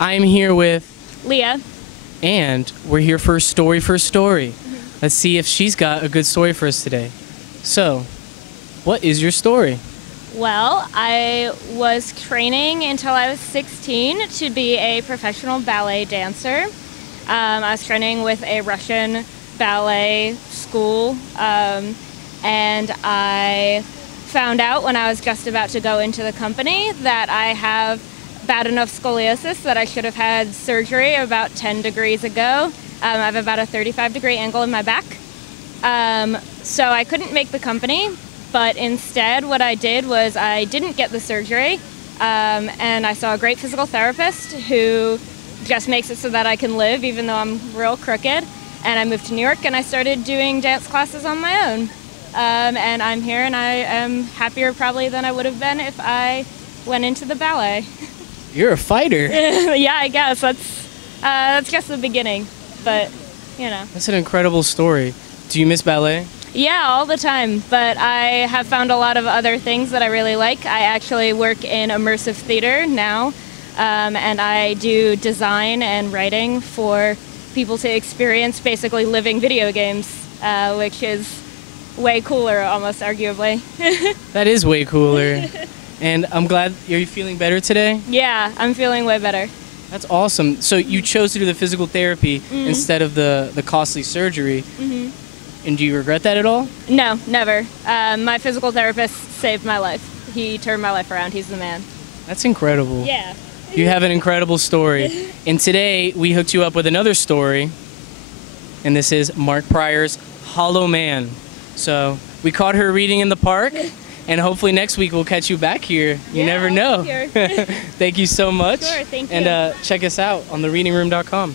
I'm here with Leah. and we're here for Story for Story. Let's see if she's got a good story for us today. So, what is your story? Well, I was training until I was 16 to be a professional ballet dancer. I was training with a Russian ballet school, and I found out when I was just about to go into the company that I have bad enough scoliosis that I should have had surgery about 10 degrees ago. I have about a 35-degree angle in my back. So I couldn't make the company, but instead what I did was I didn't get the surgery, and I saw a great physical therapist who just makes it so that I can live even though I'm real crooked. And I moved to New York and I started doing dance classes on my own. And I'm here and I am happier probably than I would have been if I went into the ballet. You're a fighter. Yeah, I guess that's just the beginning, but you know. That's an incredible story. Do you miss ballet? Yeah, all the time, but I have found a lot of other things that I really like. I actually work in immersive theater now, and I do design and writing for people to experience basically living video games, which is way cooler, almost arguably. That is way cooler. And I'm glad you're feeling better today. Yeah, I'm feeling way better. That's awesome. So you chose to do the physical therapy instead of the costly surgery. And do you regret that at all? No, never. My physical therapist saved my life. He turned my life around. He's the man. That's incredible. Yeah. You have an incredible story. And today we hooked you up with another story. And this is Mark Pryor's Hollow Man. So we caught her reading in the park. And hopefully next week we'll catch you back here. You never know. Here. Thank you so much. Sure, thank you. And check us out on thereadingroom.com.